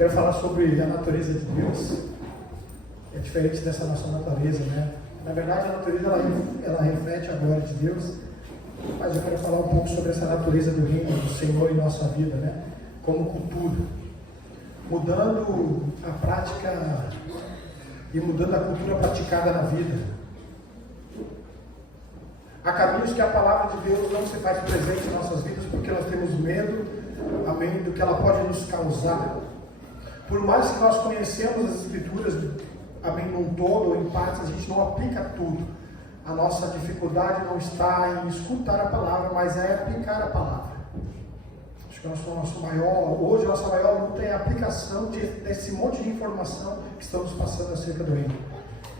Quero falar sobre a natureza de Deus. É diferente dessa nossa natureza, né? Na verdade, a natureza ela reflete a glória de Deus, mas eu quero falar um pouco sobre essa natureza do reino do Senhor em nossa vida, né? Como cultura. Mudando a prática e mudando a cultura praticada na vida. Há caminhos que a palavra de Deus não se faz presente em nossas vidas porque nós temos medo, amém, do que ela pode nos causar. Por mais que nós conhecemos as Escrituras, amém, num todo ou em partes, a gente não aplica tudo. A nossa dificuldade não está em escutar a palavra, mas é aplicar a palavra. Acho que hoje a nossa maior luta é a aplicação desse monte de informação que estamos passando acerca do reino,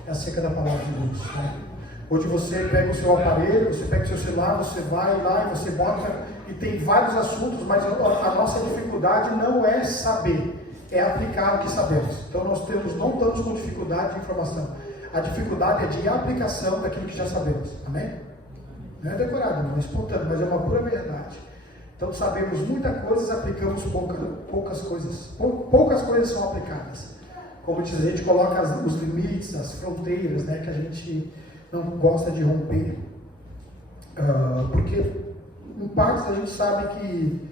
acerca da palavra de Deus, né? Hoje você pega o seu aparelho, você pega o seu celular, você vai lá e você bota, e tem vários assuntos, mas a nossa dificuldade não é saber, é aplicar o que sabemos. Então não estamos com dificuldade de informação. A dificuldade é de aplicação daquilo que já sabemos. Amém? Não é decorado, não é espontâneo, mas é uma pura verdade. Então sabemos muita coisa, aplicamos poucas coisas. Poucas coisas são aplicadas. Como diz, a gente coloca os limites, as fronteiras, né, que a gente não gosta de romper. Porque em partes a gente sabe que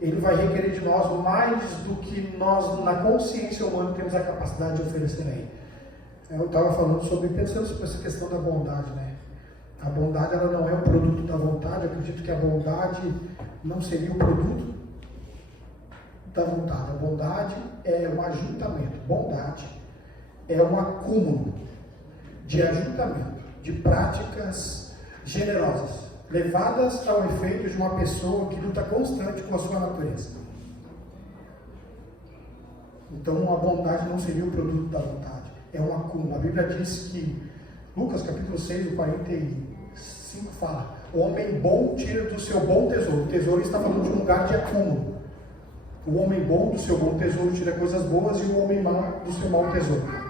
ele vai requerer de nós mais do que nós, na consciência humana, temos a capacidade de oferecer a ele. Eu estava falando pensando sobre essa questão da bondade, né? A bondade, ela não é um produto da vontade. Eu acredito que a bondade não seria o produto da vontade. A bondade é um ajuntamento. Bondade é um acúmulo de ajuntamento, de práticas generosas, levadas ao efeito de uma pessoa que luta constante com a sua natureza. Então a bondade não seria o produto da vontade, é um acúmulo. A Bíblia diz que, Lucas capítulo 6, o 45 fala: o homem bom tira do seu bom tesouro. O tesouro está falando de um lugar de acúmulo. O homem bom do seu bom tesouro tira coisas boas, e o homem mau do seu mau tesouro.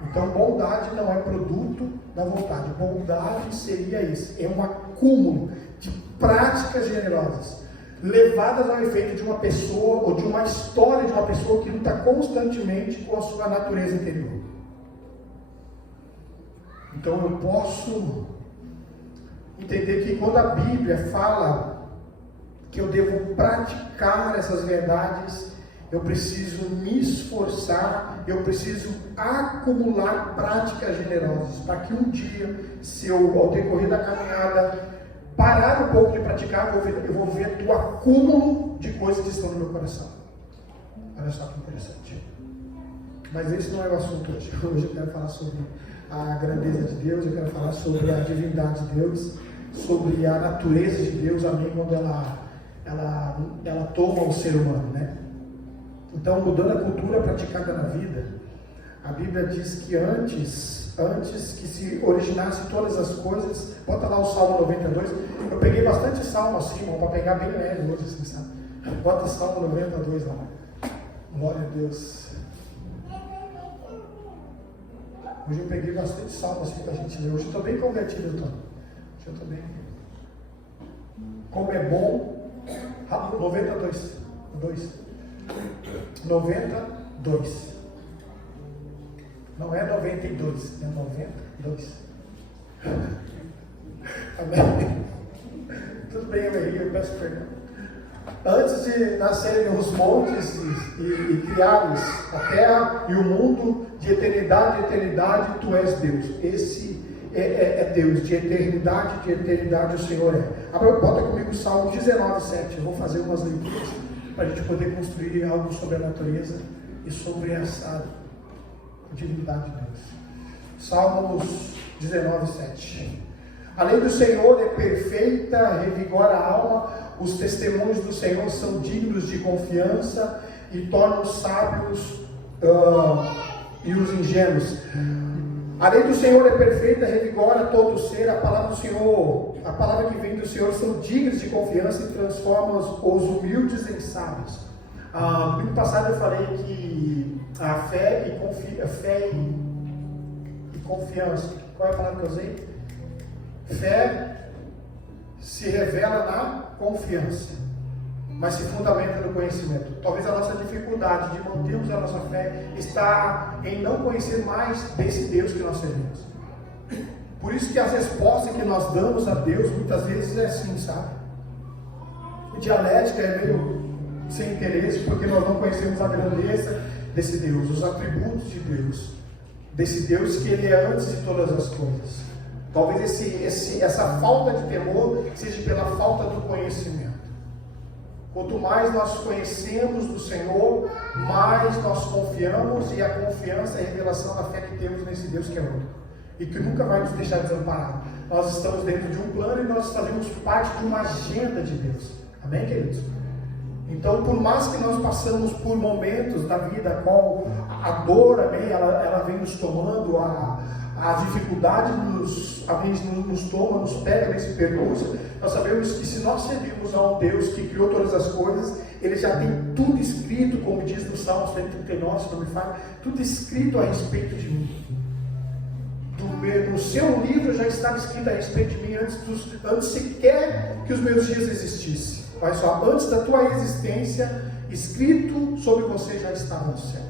Então, bondade não é produto da vontade. Bondade seria isso: é um acúmulo de práticas generosas, levadas ao efeito de uma pessoa, ou de uma história de uma pessoa que luta constantemente com a sua natureza interior. Então, eu posso entender que quando a Bíblia fala que eu devo praticar essas verdades, eu preciso me esforçar, eu preciso acumular práticas generosas, para que um dia, se eu, ao decorrer da caminhada, parar um pouco de praticar, eu vou ver o acúmulo de coisas que estão no meu coração. Olha só que interessante. Mas esse não é o assunto hoje. Hoje eu quero falar sobre a grandeza de Deus, eu quero falar sobre a divindade de Deus, sobre a natureza de Deus, amém, quando ela toma o ser humano, né? Então, mudando a cultura praticada na vida, a Bíblia diz que antes que se originasse todas as coisas, bota lá o Salmo 92, eu peguei bastante salmo assim, para pegar bem leve hoje, assim, sabe? Bota o Salmo 92 lá. Glória a Deus. Hoje eu peguei bastante salmo assim para a gente ler. Hoje eu estou bem convertido, Hoje eu estou bem. Como é bom. 92. 92. Não é 92, é 92. Amém? Tudo bem, eu peço perdão. Antes de nascerem os montes e criares a terra e o mundo, de eternidade em eternidade, tu és Deus. Esse é Deus, de eternidade o Senhor é. Bota comigo o Salmo 19:7. Eu vou fazer umas leituras para a gente poder construir algo sobre a natureza e sobre essa divindade de Deus. Salmos 19:7. A lei do Senhor é perfeita, revigora a alma. Os testemunhos do Senhor são dignos de confiança e tornam os sábios e os ingênuos. A lei do Senhor é perfeita, revigora todo o ser. A palavra do Senhor, a palavra que vem do Senhor, são dignas de confiança e transformam os humildes em sábios. No ano passado eu falei que a fé e confiança. Qual é a palavra que eu usei? Fé se revela na confiança. mas se fundamenta no conhecimento. Talvez a nossa dificuldade de mantermos a nossa fé está em não conhecer mais desse Deus que nós servimos. Por isso que as respostas que nós damos a Deus muitas vezes é assim, sabe? O dialética é meio sem interesse, porque nós não conhecemos a grandeza desse Deus, os atributos de Deus, desse Deus que Ele é antes de todas as coisas. Talvez essa falta de temor seja pela falta do conhecimento. Quanto mais nós conhecemos do Senhor, mais nós confiamos, e a confiança é a revelação da fé que temos nesse Deus que é único e que nunca vai nos deixar desamparados. Nós estamos dentro de um plano e nós fazemos parte de uma agenda de Deus. Amém, queridos? Então, por mais que nós passamos por momentos da vida, a qual a dor, amém, ela vem nos tomando, a dificuldade nos toma, nos pega nesse percurso, nós sabemos que se nós servimos a um Deus que criou todas as coisas, Ele já tem tudo escrito, como diz no Salmo 139, se não me falha, tudo escrito a respeito de mim. No seu livro já estava escrito a respeito de mim antes sequer que os meus dias existissem. Olha só, antes da tua existência, escrito sobre você já estava no céu.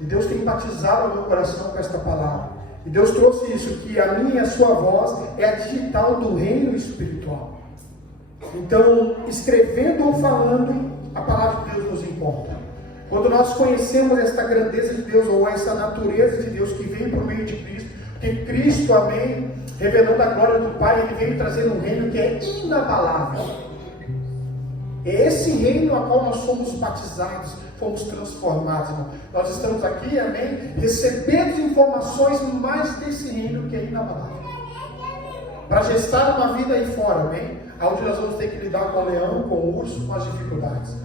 E Deus tem batizado o meu coração com esta palavra. E Deus trouxe isso, que a minha e a sua voz é a digital do reino espiritual. Então, escrevendo ou falando, a palavra de Deus nos encontra. Quando nós conhecemos esta grandeza de Deus, ou essa natureza de Deus que vem por meio de Cristo, que Cristo, amém, revelando a glória do Pai, Ele veio trazer um reino que é inabalável. É esse reino a qual nós somos batizados, fomos transformados, irmão. Nós estamos aqui, amém, recebendo informações mais desse reino que é inabalável. Para gestar uma vida aí fora, amém? Onde nós vamos ter que lidar com o leão, com o urso, com as dificuldades.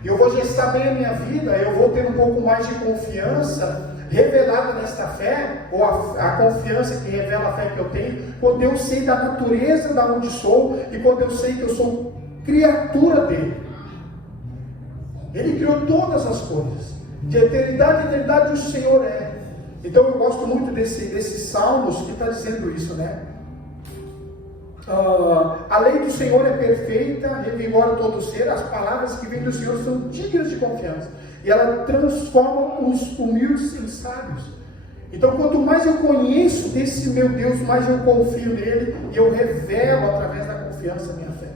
E eu vou gestar bem a minha vida, eu vou ter um pouco mais de confiança revelada nesta fé, ou a confiança que revela a fé que eu tenho, quando eu sei da natureza da onde sou, e quando eu sei que eu sou criatura dele. Ele criou todas as coisas, de eternidade a eternidade o Senhor é. Então eu gosto muito desses salmos que está dizendo isso, né? A lei do Senhor é perfeita, revigora todo o ser, as palavras que vêm do Senhor são dignas de confiança, e ela transforma os humildes em sábios. Então, quanto mais eu conheço desse meu Deus, mais eu confio nele, e eu revelo através da confiança a minha fé.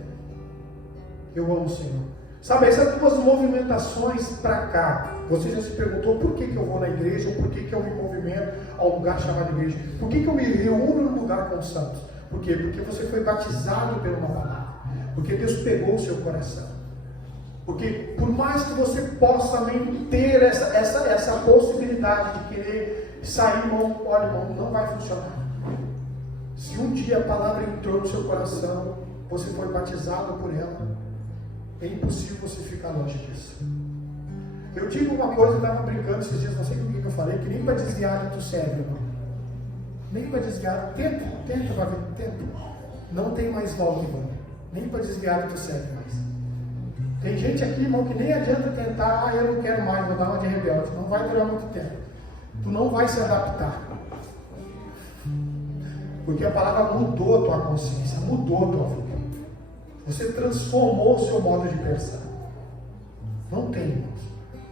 Eu amo o Senhor. Sabe, essas duas movimentações para cá, você já se perguntou por que eu vou na igreja, ou por que eu me movimento a um lugar chamado igreja? Por que eu me reúno num lugar com os santos? Por quê? Porque você foi batizado por uma palavra. Porque Deus pegou o seu coração. Porque por mais que você possa ter essa possibilidade de querer sair, irmão, olha, irmão, não vai funcionar. Se um dia a palavra entrou no seu coração, você foi batizado por ela, é impossível você ficar longe disso. Eu digo uma coisa, eu estava brincando esses dias, não sei o que eu falei, que nem para desviar do cérebro, irmão. Nem para desviar, tenta, vai ver, tenta. Não tem mais volta, irmão. Nem para desviar do cérebro mais. Tem gente aqui, irmão, que nem adianta tentar, eu não quero mais, vou dar uma de rebelde. Não vai durar muito tempo. Tu não vai se adaptar. Porque a palavra mudou a tua consciência, mudou a tua vida. Você transformou o seu modo de pensar. Não tem, irmãos.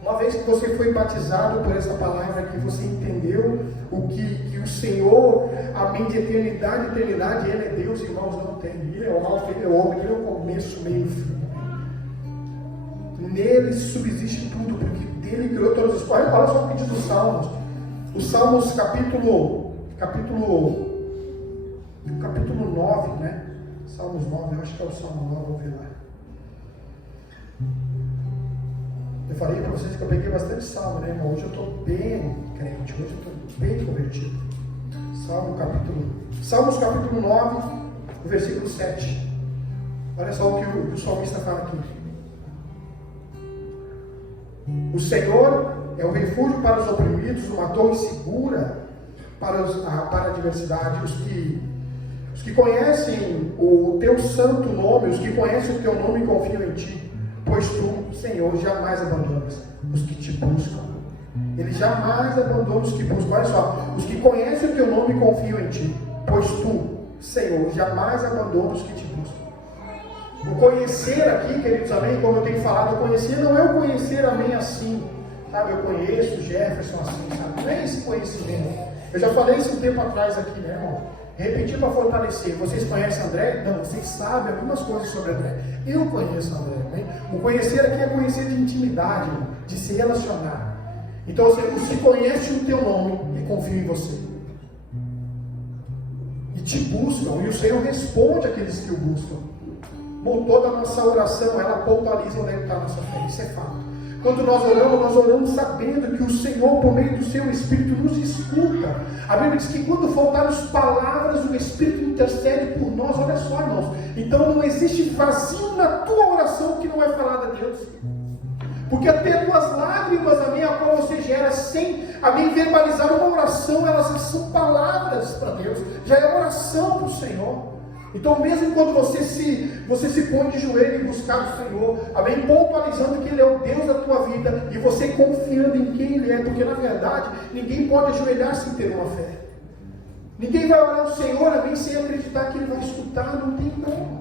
Uma vez que você foi batizado por essa palavra, que você entendeu o que o Senhor, amém, de eternidade, Ele é Deus, irmãos, não tem. Ele é o alfa, Ele é o ômega, Ele é o começo, meio e fim. Nele subsiste tudo, porque dele criou todas as coisas. Olha só o que diz os Salmos. Os Salmos capítulo 9, né? Salmos 9, eu acho que é o Salmo 9, vamos ver lá. Eu falei para vocês que eu peguei bastante salmo, né, irmão? Hoje eu estou bem crente, hoje eu estou bem convertido. Salmos capítulo 9, versículo 7. Olha só o que o salmista fala aqui. O Senhor é o refúgio para os oprimidos, uma torre segura para a adversidade. Os que conhecem o teu santo nome, os que conhecem o teu nome confiam em ti. Pois tu, Senhor, jamais abandonas os que te buscam. Ele jamais abandona os que buscam. Olha só, os que conhecem o teu nome confiam em ti. Pois tu, Senhor, jamais abandonas os que te buscam. O conhecer aqui, queridos, amém, como eu tenho falado, o conhecer não é o conhecer, amém, assim, sabe, eu conheço o Jefferson assim, sabe, não é esse conhecimento. Eu já falei isso um tempo atrás aqui, né, irmão? Repetir para fortalecer. Vocês conhecem André? Não, vocês sabem algumas coisas sobre André. Eu conheço André, amém? O conhecer aqui é conhecer de intimidade, irmão, de se relacionar. Então você conhece o teu nome e confia em você. E te buscam, e o Senhor responde àqueles que o buscam. Bom, toda a nossa oração, ela pontualiza onde está a nossa fé, isso é fato. Quando nós oramos sabendo que o Senhor, por meio do seu Espírito, nos escuta. A Bíblia diz que quando faltarem palavras, o Espírito intercede por nós. Olha só, irmãos. Então não existe vazio na tua oração que não é falada a Deus. Porque até tuas lágrimas, amém, a qual você gera sem, amém, verbalizar uma oração, elas são palavras para Deus. Já é oração para o Senhor. Então mesmo quando você se põe de joelho e buscar o Senhor, amém, pontualizando que Ele é o Deus da tua vida, e você confiando em quem Ele é, porque na verdade, ninguém pode ajoelhar sem ter uma fé. Ninguém vai orar ao Senhor, amém, sem acreditar que Ele vai escutar, não tem como.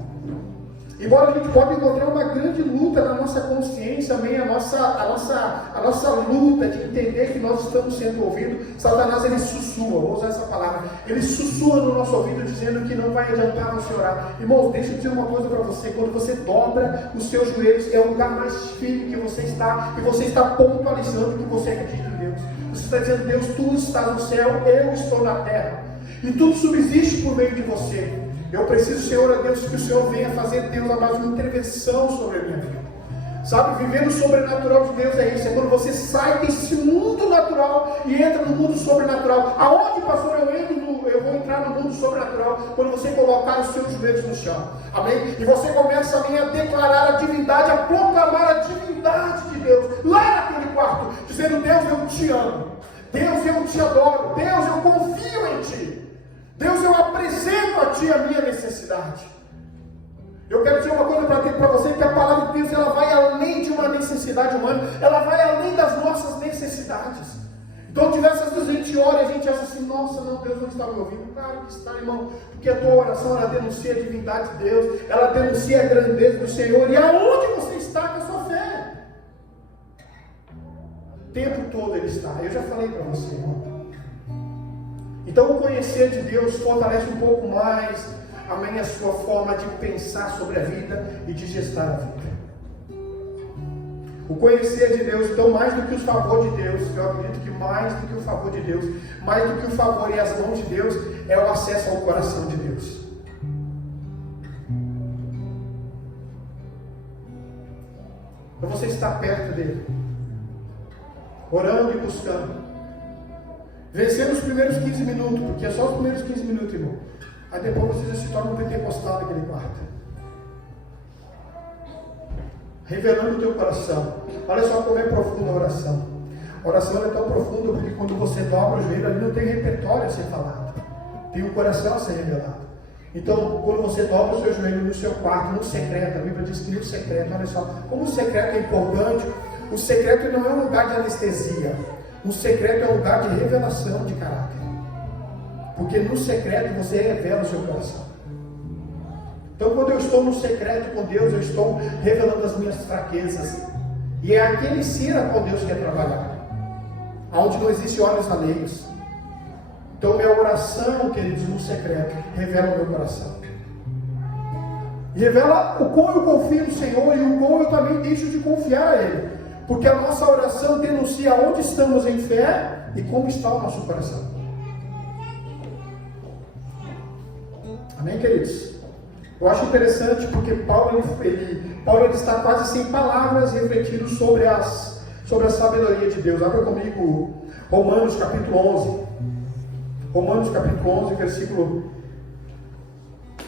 Embora a gente pode encontrar uma grande luta na nossa consciência, amém, a nossa luta de entender que nós estamos sendo ouvidos, Satanás ele sussurra, vou usar essa palavra, ele sussurra no nosso ouvido dizendo que não vai adiantar você orar. Irmãos, deixa eu dizer uma coisa para você, quando você dobra os seus joelhos, é o lugar mais firme que você está, e você está pontualizando que você acredita em Deus. Você está dizendo, Deus, tu estás no céu, eu estou na terra, e tudo subsiste por meio de você. Eu preciso, Senhor, a Deus, que o Senhor venha fazer, Deus, a mais uma intervenção sobre a minha vida. Sabe, viver no sobrenatural de Deus é isso. É quando você sai desse mundo natural e entra no mundo sobrenatural. Aonde, pastor, eu vou entrar no mundo sobrenatural? Quando você colocar os seus joelhos no chão. Amém? E você começa, amém, a declarar a divindade, a proclamar a divindade de Deus. Lá naquele quarto, dizendo, Deus, eu te amo. Deus, eu te adoro. Deus, eu confio em ti. Deus, eu apresento a Ti a minha necessidade. Eu quero dizer uma coisa para você, que a palavra de Deus, ela vai além de uma necessidade humana, ela vai além das nossas necessidades. Então, diversas vezes a gente ora e a gente acha assim, nossa, não, Deus não está me ouvindo. Claro que está, irmão, porque a tua oração, ela denuncia a divindade de Deus, ela denuncia a grandeza do Senhor, e aonde você está com a sua fé? O tempo todo Ele está. Eu já falei para você, irmão. Então o conhecer de Deus fortalece um pouco mais, amém, a sua forma de pensar sobre a vida e de gestar a vida. O conhecer de Deus, então, mais do que os favores de Deus, eu acredito que mais do que o favor de Deus, mais do que o favor e as mãos de Deus, é o acesso ao coração de Deus. Então você está perto dele, orando e buscando. Vencer os primeiros 15 minutos, porque é só os primeiros 15 minutos, irmão. Aí depois você já se torna um pentecostal naquele quarto. Revelando o teu coração. Olha só como é profunda a oração. A oração é tão profunda porque quando você dobra o joelho, ali não tem repertório a ser falado. Tem um coração a ser revelado. Então, quando você dobra o seu joelho no seu quarto, no secreto, a Bíblia diz que no secreto, olha só, como o secreto é importante, o secreto não é um lugar de anestesia. O secreto é um lugar de revelação de caráter. Porque no secreto você revela o seu coração. Então quando eu estou no secreto com Deus, eu estou revelando as minhas fraquezas. E é aquele ser a qual Deus quer trabalhar. Onde não existe olhos alheios. Então minha oração, queridos, no secreto, revela o meu coração. E revela o quão eu confio no Senhor e o quão eu também deixo de confiar a Ele. Porque a nossa oração denuncia onde estamos em fé e como está o nosso coração. Amém, queridos? Eu acho interessante porque Paulo está quase sem palavras refletindo sobre a sabedoria de Deus. Abra comigo Romanos capítulo 11. Romanos capítulo 11, versículo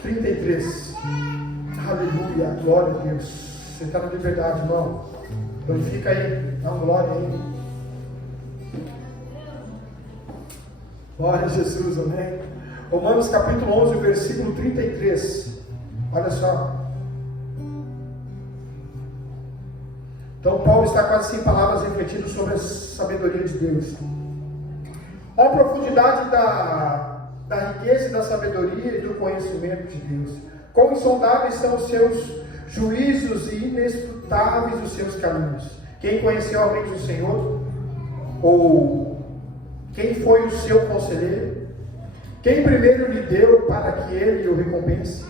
33. Aleluia, glória a Deus. Você está na liberdade, irmão. Glorifica aí, dá uma glória aí. Glória a Jesus, amém. Romanos capítulo 11, versículo 33. Olha só. Então Paulo está quase sem palavras refletindo sobre a sabedoria de Deus. Olha a profundidade da riqueza e da sabedoria e do conhecimento de Deus. Quão insondáveis são os seus juízos e inescrutáveis os seus caminhos. Quem conheceu a mente do Senhor? Ou quem foi o seu conselheiro? Quem primeiro lhe deu para que ele o recompense?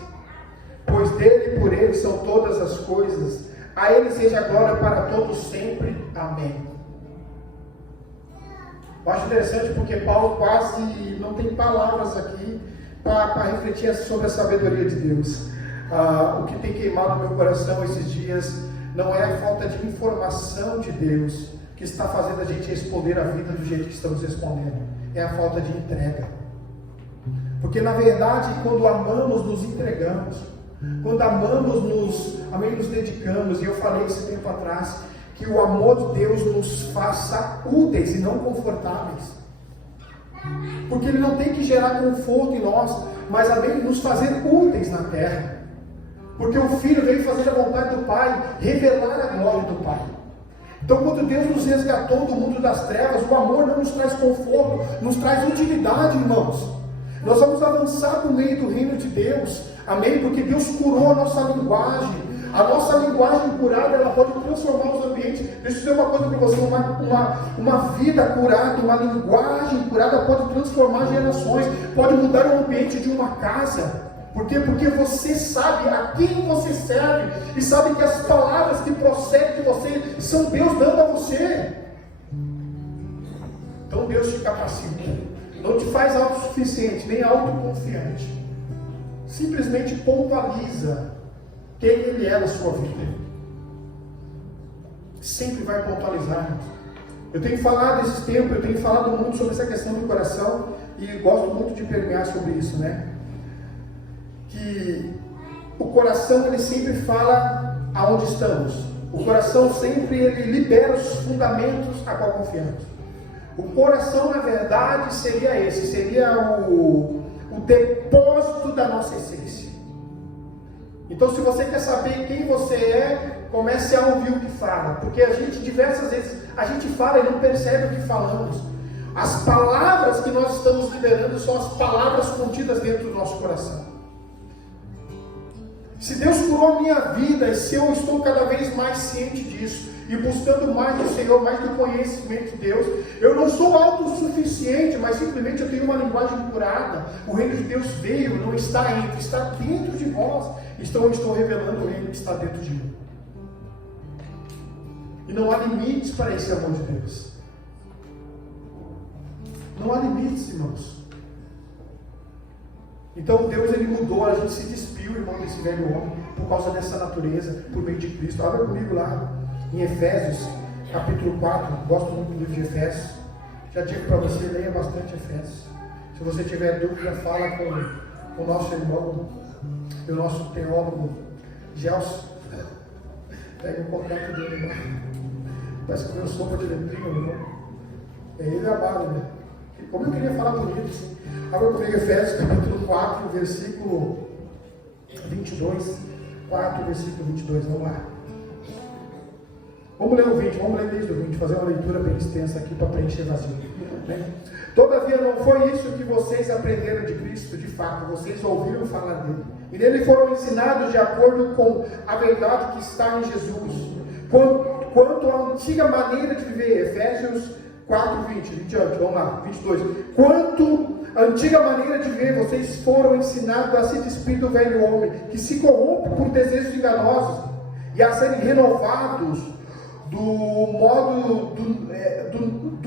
Pois dele e por ele são todas as coisas. A ele seja a glória para todos sempre. Amém. Eu acho interessante porque Paulo quase não tem palavras aqui para refletir sobre a sabedoria de Deus. O que tem queimado no meu coração esses dias não é a falta de informação de Deus que está fazendo a gente responder a vida do jeito que estamos respondendo. É a falta de entrega. Porque na verdade, quando amamos, nos entregamos. Quando amamos, nos dedicamos. E eu falei esse tempo atrás que o amor de Deus nos faça úteis e não confortáveis. Porque Ele não tem que gerar conforto em nós, mas também nos fazer úteis na terra. Porque o Filho veio fazer a vontade do Pai, revelar a glória do Pai. Então, quando Deus nos resgatou do mundo das trevas, o amor não nos traz conforto, nos traz utilidade, irmãos. Nós vamos avançar por meio do reino de Deus, amém? Porque Deus curou a nossa linguagem. A nossa linguagem curada, ela pode transformar os ambientes. Deixa eu dizer uma coisa para você, uma vida curada, uma linguagem curada pode transformar gerações, pode mudar o ambiente de uma casa. Por quê? Porque você sabe a quem você serve e sabe que as palavras que procedem de você são Deus dando a você. Então Deus te capacita, não te faz autossuficiente, nem autoconfiante. Simplesmente pontualiza quem Ele é na sua vida. Sempre vai pontualizar. Eu tenho falado esse tempo, eu tenho falado muito sobre essa questão do coração e gosto muito de permear sobre isso, né? Que o coração, ele sempre fala aonde estamos. O coração sempre, ele libera os fundamentos a qual confiamos. O coração, na verdade, seria esse, seria o depósito da nossa essência. Então, se você quer saber quem você é, comece a ouvir o que fala, porque a gente, diversas vezes, a gente fala e não percebe o que falamos. As palavras que nós estamos liberando são as palavras contidas dentro do nosso coração. Se Deus curou a minha vida, e se eu estou cada vez mais ciente disso, e buscando mais do Senhor, mais do conhecimento de Deus, eu não sou autossuficiente, mas simplesmente eu tenho uma linguagem curada. O reino de Deus veio, não está entre, está dentro de vós. Então eu estou revelando o reino que está dentro de mim. E não há limites para esse amor de Deus. Não há limites, irmãos. Então Deus, Ele mudou, a gente se despiu, irmão, desse velho homem, por causa dessa natureza, por meio de Cristo. Abra comigo lá em Efésios, capítulo 4, gosto muito do livro de Efésios. Já digo para você, leia bastante Efésios. Se você tiver dúvida, fala com o nosso irmão, o nosso teólogo, Gelson. Pega o contato dele, irmão. Parece que eu sopa de letrinho, irmão. É ele amado, né? Como eu queria falar bonito, assim. Abra comigo Efésios, capítulo 4, versículo 22. 4, versículo 22, vamos lá. Vamos ler o 20, vamos ler desde o 20, fazer uma leitura bem extensa aqui para preencher vazio. Né? Todavia não foi isso que vocês aprenderam de Cristo, de fato, vocês ouviram falar dele. E nele foram ensinados de acordo com a verdade que está em Jesus. Quanto à antiga maneira de viver, Efésios 4, 20 antes, vamos lá, 22. Quanto à antiga maneira de viver, vocês foram ensinados a se despir do velho homem, que se corrompe por desejos enganosos, e a serem renovados do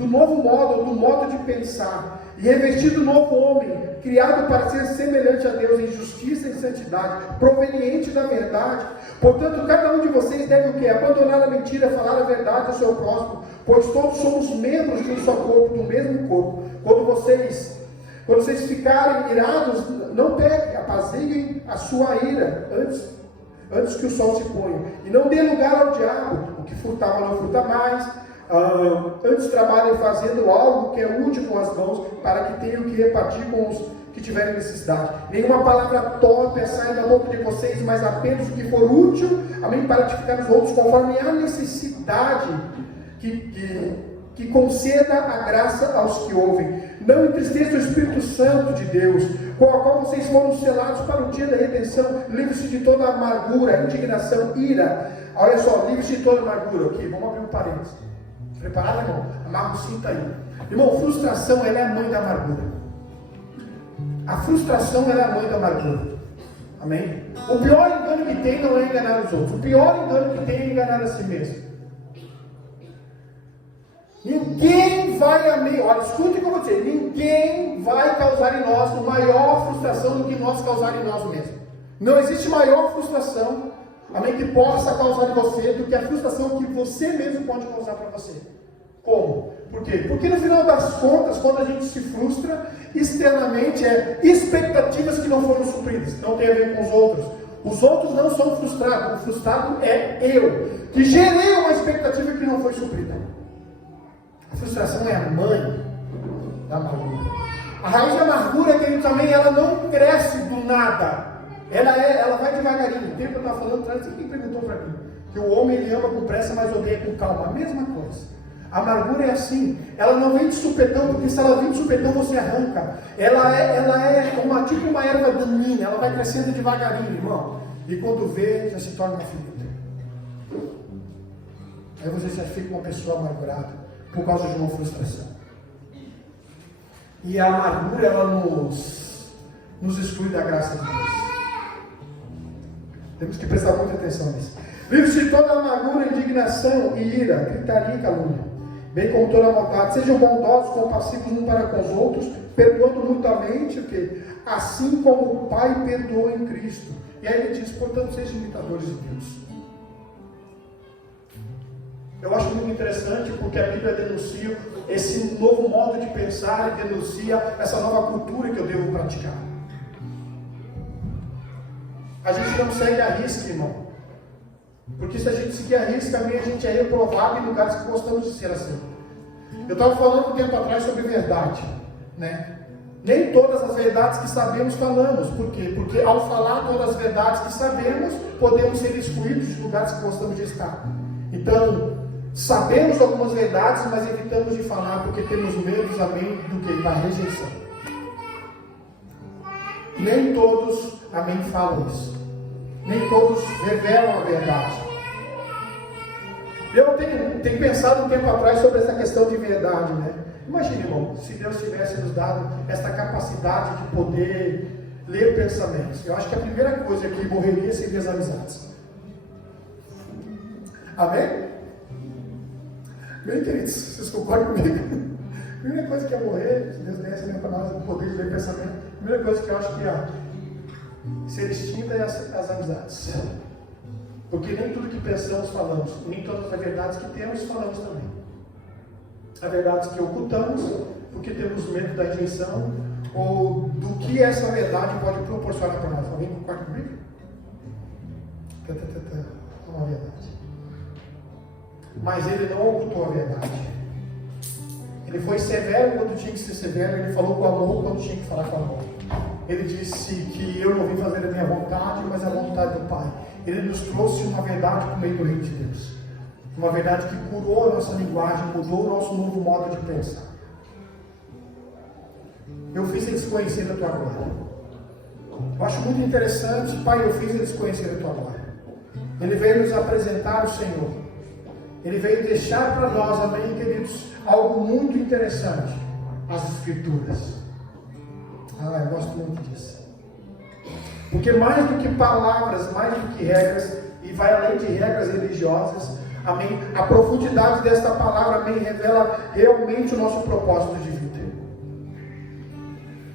novo modo de pensar, e revestido do novo homem, criado para ser semelhante a Deus em justiça e santidade, proveniente da verdade. Portanto, cada um de vocês deve o quê? Abandonar a mentira, falar a verdade ao seu próximo, pois todos somos membros de um só corpo, do mesmo corpo. Quando vocês ficarem irados, não pequem, apaziguem a sua ira antes que o sol se ponha, e não dê lugar ao diabo. O que furtava não furta mais, antes trabalhem fazendo algo que é útil com as mãos, para que tenham que repartir com os que tiverem necessidade. Nenhuma palavra torpe saia da boca de vocês, mas apenas o que for útil, amém, para edificar os outros, conforme a necessidade que que conceda a graça aos que ouvem. Não entristeça o Espírito Santo de Deus, com a qual vocês foram selados para o dia da redenção. Livre-se de toda amargura, indignação, ira. Olha só, livre-se de toda amargura. Ok, vamos abrir um parênteses. Preparado, irmão? Amargo, sinta aí. Irmão, frustração, ela é a mãe da amargura. A frustração, ela é a mãe da amargura. Amém? O pior engano que tem não é enganar os outros. O pior engano que tem é enganar a si mesmo. Ninguém vai amar. Olha, escute o que eu vou dizer. Ninguém vai causar em nós uma maior frustração do que nós causar em nós mesmos. Não existe maior frustração, amém, que possa causar em você do que a frustração que você mesmo pode causar para você. Como? Por quê? Porque no final das contas, quando a gente se frustra, externamente é expectativas que não foram supridas. Não tem a ver com os outros. Os outros não são frustrados. O frustrado é eu, que gerei uma expectativa que não foi suprida. A frustração é a mãe da amargura. A raiz da amargura, querido, também, ela não cresce do nada. Ela vai devagarinho. O tempo que eu estava falando, quem perguntou para mim? Que o homem ele ama com pressa, mas odeia com calma. A mesma coisa. A amargura é assim. Ela não vem de supetão, porque se ela vem de supetão, você arranca. Ela é tipo uma erva daninha. Ela vai crescendo devagarinho, irmão. E quando vê, já se torna uma ferida. Aí você já fica uma pessoa amargurada por causa de uma frustração. E a amargura, ela nos exclui da graça de Deus. Temos que prestar muita atenção nisso. Livre-se de toda amargura, indignação e ira, gritaria e calúnia, bem como toda maldade. Sejam bondosos, compassivos uns para com os outros, perdoando mutuamente, o quê? Assim como o Pai perdoou em Cristo. E aí ele diz, portanto, sejam imitadores de Deus. Eu acho muito interessante porque a Bíblia denuncia esse novo modo de pensar e denuncia essa nova cultura que eu devo praticar. A gente não segue a risca, irmão. Porque se a gente seguir a risca, a gente é reprovado em lugares que gostamos de ser assim. Eu estava falando um tempo atrás sobre verdade, né? Nem todas as verdades que sabemos falamos. Por quê? Porque ao falar todas as verdades que sabemos, podemos ser excluídos de lugares que gostamos de estar. Então, sabemos algumas verdades, mas evitamos de falar porque temos medo, amém, do que? Da rejeição. Nem todos, amém, falam isso. Nem todos revelam a verdade. Eu tenho pensado um tempo atrás sobre essa questão de verdade, né? Imagine, irmão, se Deus tivesse nos dado essa capacidade de poder ler pensamentos. Eu acho que a primeira coisa que morreria seria as amizades. Amém? Bem, queridos, vocês concordam comigo? A primeira coisa que ia morrer, se Deus desse para nós o poder de ler pensamento, a primeira coisa que eu acho que ia ser extinta é as amizades. Porque nem tudo que pensamos falamos, nem todas as verdades que temos falamos também. Há verdades que ocultamos porque temos medo da rejeição ou do que essa verdade pode proporcionar para nós. Alguém concorda comigo? É uma verdade. Mas ele não ocultou a verdade. Ele foi severo quando tinha que ser severo, ele falou com amor quando tinha que falar com amor. Ele disse que eu não vim fazer a minha vontade, mas a vontade do Pai. Ele nos trouxe uma verdade por meio do reino de Deus. Uma verdade que curou a nossa linguagem, mudou o nosso novo modo de pensar. Eu fiz eles conhecer a tua glória. Eu acho muito interessante, Pai, eu fiz eles conhecer a tua glória. Ele veio nos apresentar o Senhor. Ele veio deixar para nós, amém, queridos, algo muito interessante. As Escrituras. Eu gosto muito disso. Porque mais do que palavras, mais do que regras, e vai além de regras religiosas, amém, a profundidade desta palavra, amém, revela realmente o nosso propósito de vida.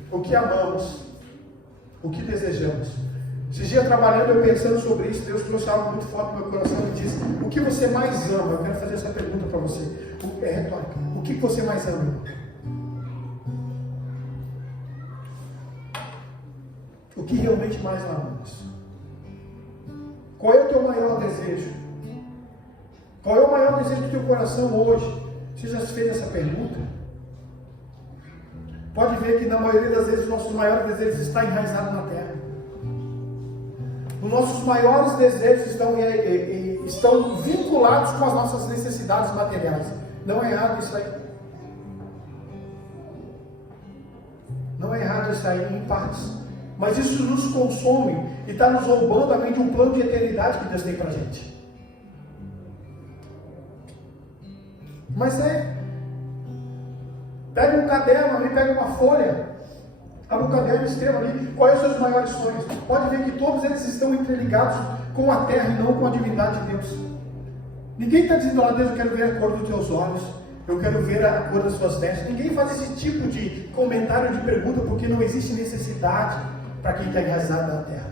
O que amamos, o que desejamos. Esses dias trabalhando, eu pensando sobre isso, Deus trouxe algo muito forte no meu coração e disse, o que você mais ama? Eu quero fazer essa pergunta para você. É retórica. O que você mais ama? O que realmente mais amamos? Qual é o teu maior desejo? Qual é o maior desejo do teu coração hoje? Você já se fez essa pergunta? Pode ver que na maioria das vezes os nossos maiores desejos estão enraizados na terra. Os nossos maiores desejos estão vinculados com as nossas necessidades materiais. Não é errado isso aí. Não é errado isso aí em partes. Mas isso nos consome e está nos roubando a mente de um plano de eternidade que Deus tem para a gente. Mas pega um caderno ali, pega uma folha, abre um caderno e escreva ali quais são os seus maiores sonhos. Pode ver que todos eles estão interligados com a terra e não com a divindade de Deus. Ninguém está dizendo, Deus, eu quero ver a cor dos teus olhos, eu quero ver a cor das suas vestes. Ninguém faz esse tipo de comentário, de pergunta, porque não existe necessidade para quem está enraizado na terra.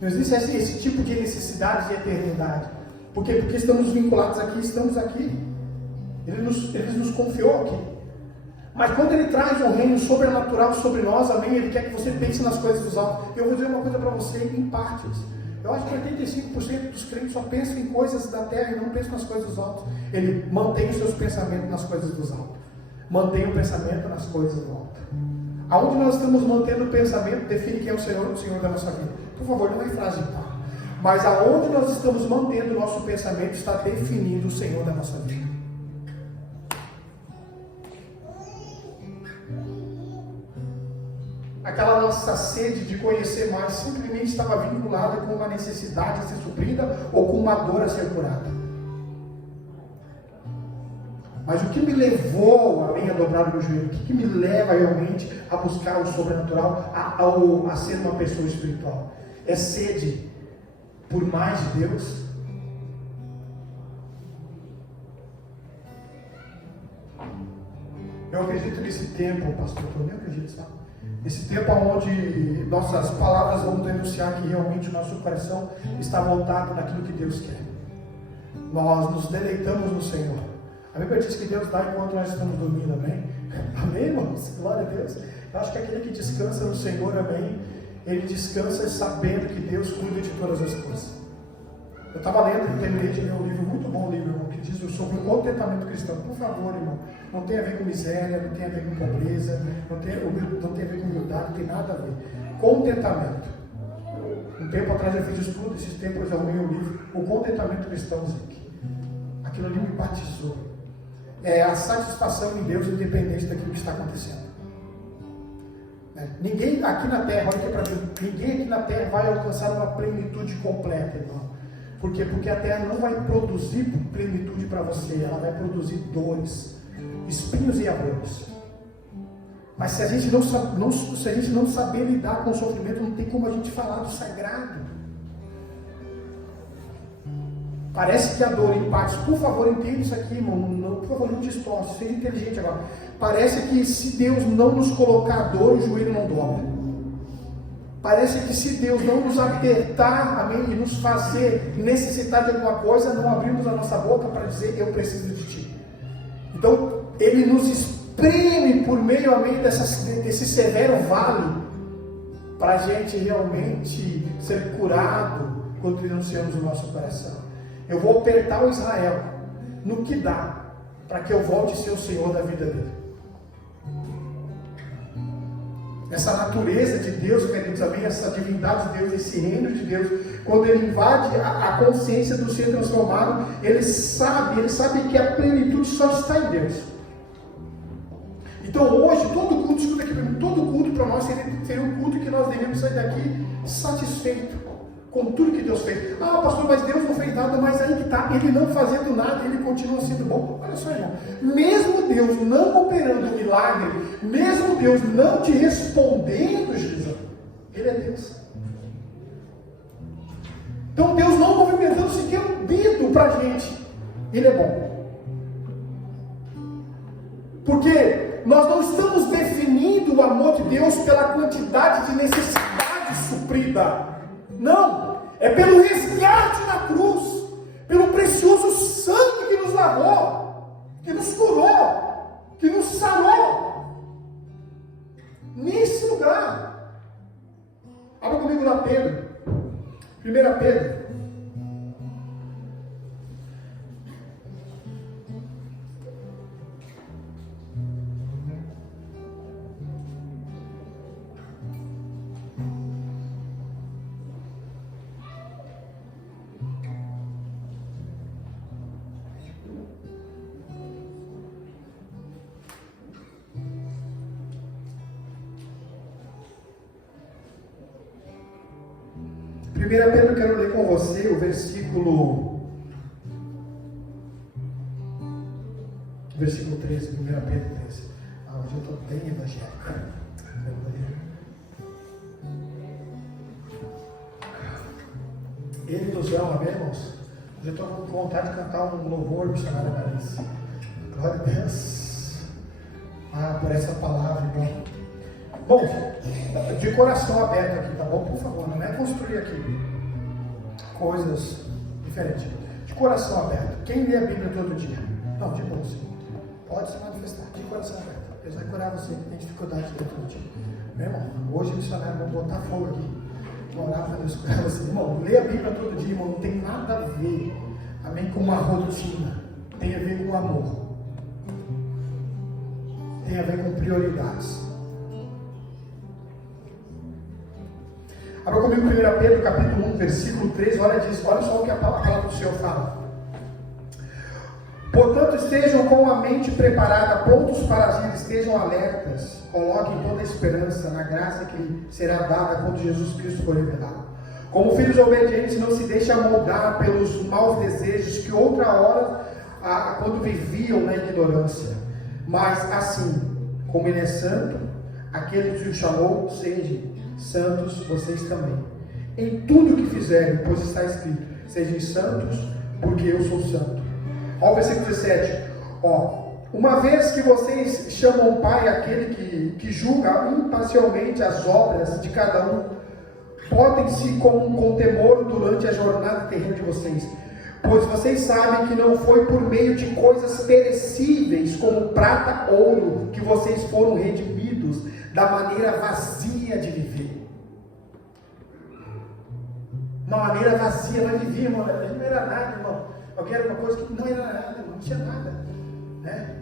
Não existe esse tipo de necessidade de eternidade. Por quê? Porque estamos vinculados aqui, estamos aqui. Ele nos confiou aqui. Mas quando Ele traz um reino sobrenatural sobre nós, amém, Ele quer que você pense nas coisas dos altos. Eu vou dizer uma coisa para você, em partes. Eu acho que 85% dos crentes só pensam em coisas da terra e não pensam nas coisas dos altos. Ele mantém os seus pensamentos nas coisas dos altos. Mantém o pensamento nas coisas do alto. Aonde nós estamos mantendo o pensamento, define quem é o Senhor da nossa vida. Por favor, não é frase de pau. Mas aonde nós estamos mantendo o nosso pensamento está definindo o Senhor da nossa vida. Aquela nossa sede de conhecer mais simplesmente estava vinculada com uma necessidade a ser suprida ou com uma dor a ser curada. Mas o que me levou a dobrar o meu joelho? O que me leva realmente a buscar o sobrenatural, a ser uma pessoa espiritual? É sede por mais de Deus? Eu acredito nesse tempo, pastor, eu acredito, sabe? Esse tempo onde nossas palavras vão denunciar que realmente o nosso coração está voltado naquilo que Deus quer. Nós nos deleitamos no Senhor. A Bíblia diz que Deus dá enquanto nós estamos dormindo, amém? Amém, irmãos? Glória a Deus. Eu acho que aquele que descansa no Senhor, amém, ele descansa sabendo que Deus cuida de todas as coisas. Eu estava lendo, terminei de ler um livro, muito bom livro, irmão, que diz sobre o contentamento cristão. Por favor, irmão, não tem a ver com miséria, não tem a ver com pobreza, não tem a ver com humildade, não tem nada a ver. Contentamento. Um tempo atrás eu fiz estudo, esses tempos eu arrumei um livro, O Contentamento Cristão, Zic. Aquilo ali me batizou. É a satisfação em Deus, independente daquilo que está acontecendo. Ninguém aqui na terra, olha aqui para mim, ninguém aqui na terra vai alcançar uma plenitude completa, irmão. Por quê? Porque a terra não vai produzir plenitude para você, ela vai produzir dores, espinhos e abrolhos. Mas se a gente não saber lidar com o sofrimento, não tem como a gente falar do sagrado. Parece que a dor em partes, por favor, entenda isso aqui, irmão, não, por favor, não distorce, seja inteligente agora. Parece que se Deus não nos colocar dor, o joelho não dobra. Parece que se Deus não nos apertar, amém, e nos fazer necessitar de alguma coisa, não abrimos a nossa boca para dizer, eu preciso de Ti. Então, Ele nos espreme por meio, amém, desse severo vale, para a gente realmente ser curado quando denunciamos o nosso coração. Eu vou apertar o Israel no que dá, para que eu volte a ser o Senhor da vida dele. Essa natureza de Deus, queridos, amém? Essa divindade de Deus, esse reino de Deus, quando ele invade a consciência do ser transformado, ele sabe que a plenitude só está em Deus. Então hoje, todo culto, escuta aqui para mim, todo culto para nós seria um culto que nós devemos sair daqui satisfeito com tudo que Deus fez. Ah, pastor, mas Deus não fez nada, mas aí que está, Ele não fazendo nada, Ele continua sendo bom. Olha só, irmão, mesmo Deus não operando um milagre, mesmo Deus não te respondendo, Jesus, Ele é Deus. Então Deus não movimentando sequer um dedo para a gente, Ele é bom. Porque nós não estamos definindo o amor de Deus pela quantidade de necessidade suprida. Não, é pelo resgate na cruz, pelo precioso sangue que nos lavou, que nos curou, que nos sarou. Nesse lugar. Abra comigo lá Pedro, 1 Pedro. 1 Pedro, eu quero ler com você o versículo 13, 1 Pedro 13. Hoje eu estou bem evangélico. Ele nos ama, amém, irmãos? Hoje eu estou com vontade de cantar um louvor missionário Clarice. Glória a Deus. Por essa palavra, irmão. Bom, de coração aberto aqui, tá bom? Por favor, não é construir aqui coisas diferentes. De coração aberto. Quem lê a Bíblia todo dia? Não, de bolsa. Pode se manifestar, de coração aberto. Deus vai curar você que tem dificuldade de todo dia. Meu irmão, hoje missionário, vamos botar fogo aqui. Vou orar para Deus curar você. Irmão, lê a Bíblia todo dia, irmão. Não tem nada a ver, amém, com uma rotina. Tem a ver com amor. Tem a ver com prioridades. Abra comigo 1 Pedro, capítulo 1, versículo 3, olha só o que a palavra do Senhor fala. Portanto, estejam com a mente preparada, prontos para agir, estejam alertas, coloquem toda a esperança na graça que lhe será dada quando Jesus Cristo for revelado. Como filhos obedientes, não se deixem moldar pelos maus desejos que outra hora, quando viviam na ignorância. Mas assim, como Ele é santo, aquele que o chamou, sejam santos vocês também. Em tudo que fizerem, pois está escrito, sejam santos, porque eu sou santo. Olha o versículo 17. Uma vez que vocês chamam Pai aquele que julga imparcialmente as obras de cada um, portem-se com temor durante a jornada terrena de vocês, pois vocês sabem que não foi por meio de coisas perecíveis, como prata, ouro, que vocês foram redimidos da maneira vazia de viver. Uma maneira vazia, nós vivíamos, não era nada, irmão. Alguém era uma coisa que não era nada, não tinha nada, né?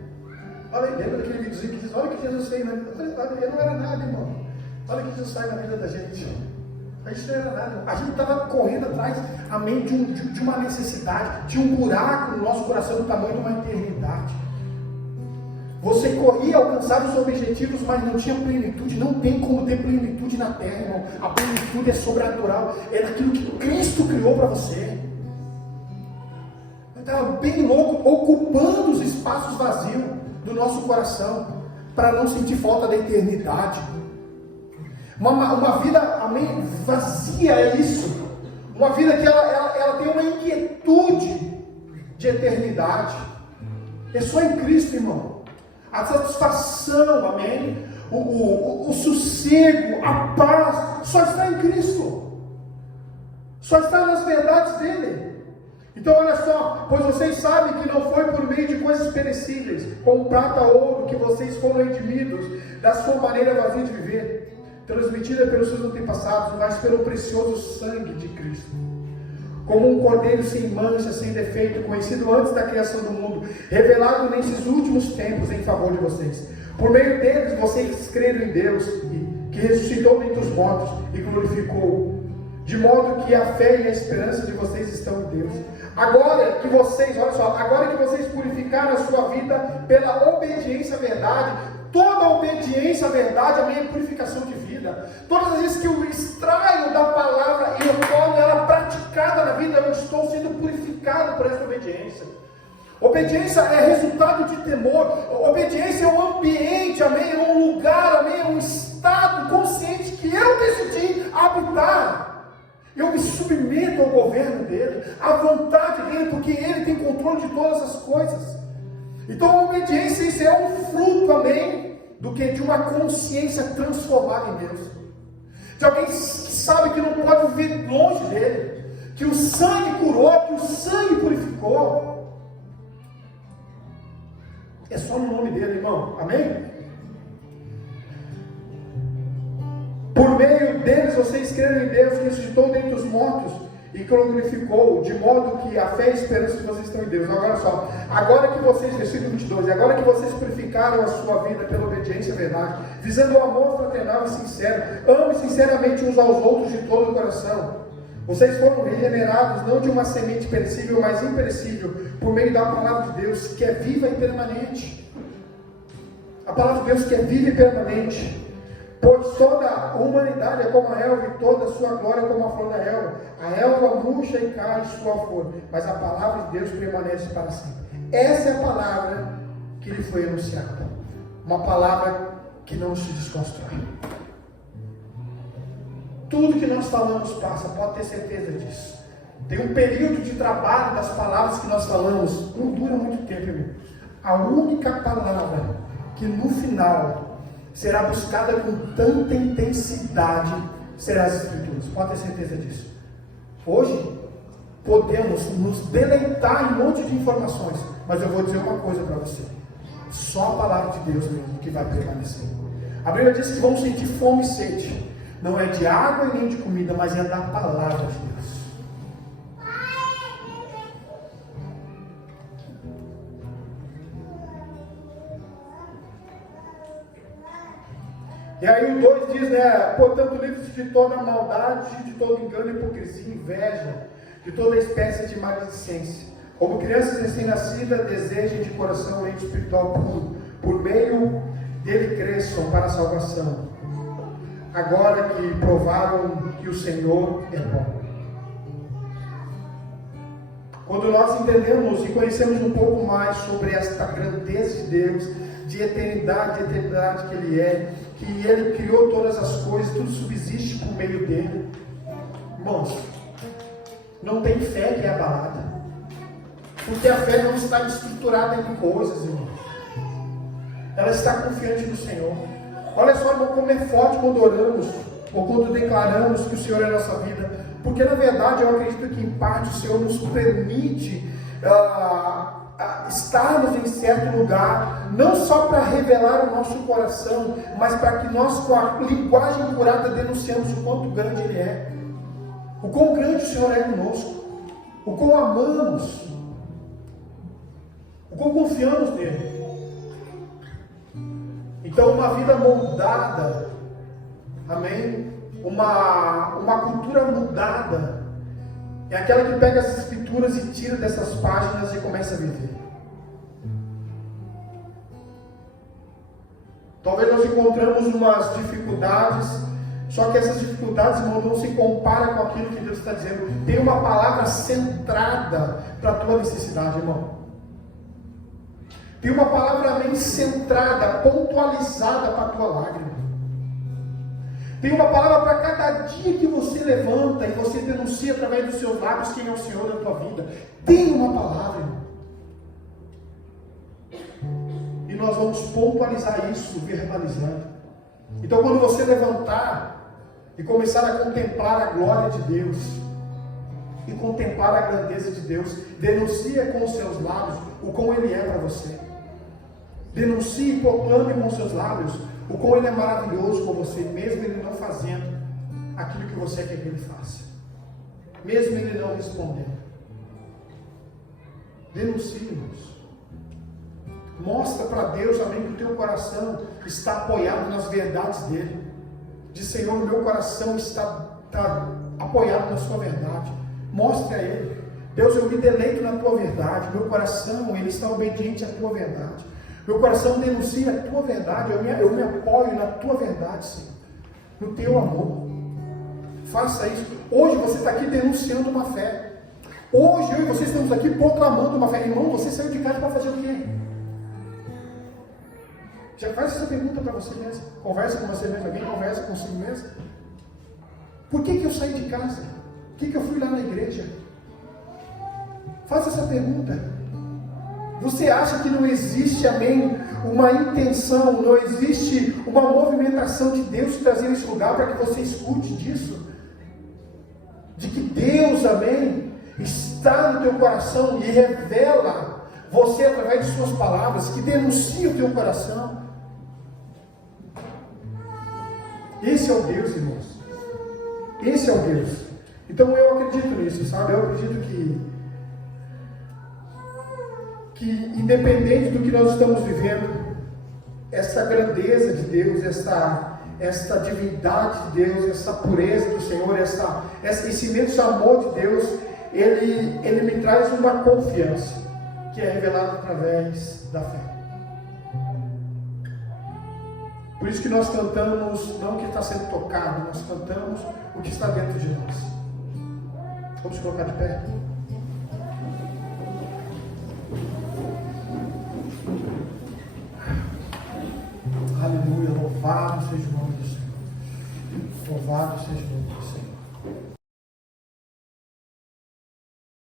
Olha, lembra daquele videozinho que diz, olha que Jesus fez, olha, não era nada, irmão. Olha que Jesus sai na vida da gente. A gente não era nada, a gente estava correndo atrás, amém, de uma necessidade, de um buraco no nosso coração do tamanho de uma eternidade. Você corria alcançar os objetivos, mas não tinha plenitude. Não tem como ter plenitude na terra, irmão. A plenitude é sobrenatural, é daquilo que Cristo criou para você. Eu estava bem louco, ocupando os espaços vazios do nosso coração, para não sentir falta da eternidade. Uma vida, amém, vazia é isso. Uma vida que ela tem uma inquietude de eternidade. É só em Cristo, irmão. A satisfação, amém, o sossego, a paz, só está em Cristo. Só está nas verdades dele. Então olha só, pois vocês sabem que não foi por meio de coisas perecíveis, como prata ou ouro, que vocês foram redimidos da sua maneira vazia de viver, transmitida pelos seus antepassados, mas pelo precioso sangue de Cristo, como um cordeiro sem mancha, sem defeito, conhecido antes da criação do mundo, revelado nesses últimos tempos em favor de vocês. Por meio deles vocês creram em Deus, que ressuscitou dentre os mortos e glorificou, de modo que a fé e a esperança de vocês estão em Deus. Agora que vocês, olha só, agora que vocês purificaram a sua vida pela obediência à verdade, toda obediência à verdade, a minha purificação de vida. Todas as vezes que eu extraio da palavra e eu torno ela praticada na vida, eu estou sendo purificado por essa obediência. Obediência é resultado de temor. Obediência é um ambiente, amém, é um lugar, amém, é um estado consciente que eu decidi habitar. Eu me submeto ao governo dele, à vontade dele, porque ele tem controle de todas as coisas. Então a obediência, isso é um fruto, amém, do que de uma consciência transformada em Deus. De alguém que sabe que não pode viver longe dele, que o sangue curou, que o sangue purificou. É só no nome dele, irmão, amém? Por meio deles vocês creram em Deus, que ressuscitou dentre os mortos e glorificou, de modo que a fé e a esperança de vocês estão em Deus. Agora só, agora que vocês, versículo 22, agora que vocês purificaram a sua vida pela obediência à verdade, visando o amor fraternal e sincero, amem sinceramente uns aos outros de todo o coração. Vocês foram regenerados não de uma semente perecível, mas imperecível, por meio da palavra de Deus, que é viva e permanente. A palavra de Deus que é viva e permanente. Pois toda a humanidade é como a relva e toda a sua glória é como a flor da relva. A relva murcha e cai sua flor, mas a palavra de Deus permanece para sempre. Essa é a palavra que lhe foi anunciada. Uma palavra que não se desconstrói. Tudo que nós falamos passa, pode ter certeza disso. Tem um período de trabalho das palavras que nós falamos, não dura muito tempo, irmão. A única palavra que no final será buscada com tanta intensidade serão as Escrituras, pode ter certeza disso. Hoje podemos nos deleitar em um monte de informações, mas eu vou dizer uma coisa para você: só a palavra de Deus mesmo que vai permanecer. A Bíblia diz que vamos sentir fome e sede, não é de água e nem de comida, mas é da palavra de Deus. E aí o 2 diz, portanto, livre-se de toda maldade, de todo engano, hipocrisia, inveja, de toda espécie de maledicência. Como crianças recém-nascidas, desejem de coração o leite espiritual puro, por meio dele cresçam para a salvação, agora que provaram que o Senhor é bom. Quando nós entendemos e conhecemos um pouco mais sobre esta grandeza de Deus, de eternidade que Ele é, que Ele criou todas as coisas, tudo subsiste por meio dEle, irmãos, não tem fé que é abalada, porque a fé não está estruturada em coisas, irmãos. Ela está confiante no Senhor. Olha só, irmão, como é forte quando oramos, ou quando declaramos que o Senhor é a nossa vida, porque na verdade eu acredito que em parte o Senhor nos permite estarmos em certo lugar, não só para revelar o nosso coração, mas para que nós, com a linguagem curada, denunciamos o quanto grande Ele é, o quão grande o Senhor é conosco, o quão amamos, o quão confiamos nele. Então, uma vida moldada, amém? Uma cultura mudada é aquela que pega as Escrituras e tira dessas páginas e começa a viver. Talvez nós encontramos umas dificuldades, só que essas dificuldades, irmão, não se comparam com aquilo que Deus está dizendo. Tem uma palavra centrada para a tua necessidade, irmão. Tem uma palavra bem centrada, pontualizada para a tua lágrima. Tem uma palavra para cada dia que você levanta e você denuncia através dos seus lábios quem é o Senhor na tua vida. Tem uma palavra, irmão. E nós vamos pontualizar isso, verbalizando. Então, quando você levantar e começar a contemplar a glória de Deus, e contemplar a grandeza de Deus, denuncia com os seus lábios o quão Ele é para você. Denuncie e proclame com os seus lábios o quão Ele é maravilhoso com você, mesmo Ele não fazendo aquilo que você quer que Ele faça, mesmo Ele não respondendo. Denuncie, irmãos. Mostra para Deus, amém, que o teu coração está apoiado nas verdades dEle. Diz: Senhor, o meu coração está apoiado na sua verdade. Mostre a Ele: Deus, eu me deleito na tua verdade. Meu coração, ele está obediente à tua verdade. Meu coração denuncia a tua verdade. Eu me apoio na tua verdade, Senhor, no teu amor. Faça isso. Hoje você está aqui denunciando uma fé. Hoje eu e você estamos aqui proclamando uma fé. Irmão, você saiu de casa para fazer o quê? Já faz essa pergunta para você mesmo. Conversa com você mesmo. Alguém conversa consigo mesmo? Por que eu saí de casa? Por que eu fui lá na igreja? Faça essa pergunta. Você acha que não existe, amém, uma intenção, não existe uma movimentação de Deus te trazer nesse lugar para que você escute disso? De que Deus, amém, está no teu coração e revela você através de suas palavras, que denuncia o teu coração. Esse é o Deus, irmãos. Esse é o Deus. Então eu acredito nisso, sabe? Eu acredito que independente do que nós estamos vivendo, essa grandeza de Deus, essa divindade de Deus, essa pureza do Senhor, esse imenso amor de Deus, ele me traz uma confiança que é revelada através da fé. Por isso que nós cantamos não o que está sendo tocado, nós cantamos o que está dentro de nós. Vamos colocar de pé? Aleluia, louvado seja o nome do Senhor. Louvado seja o nome do Senhor.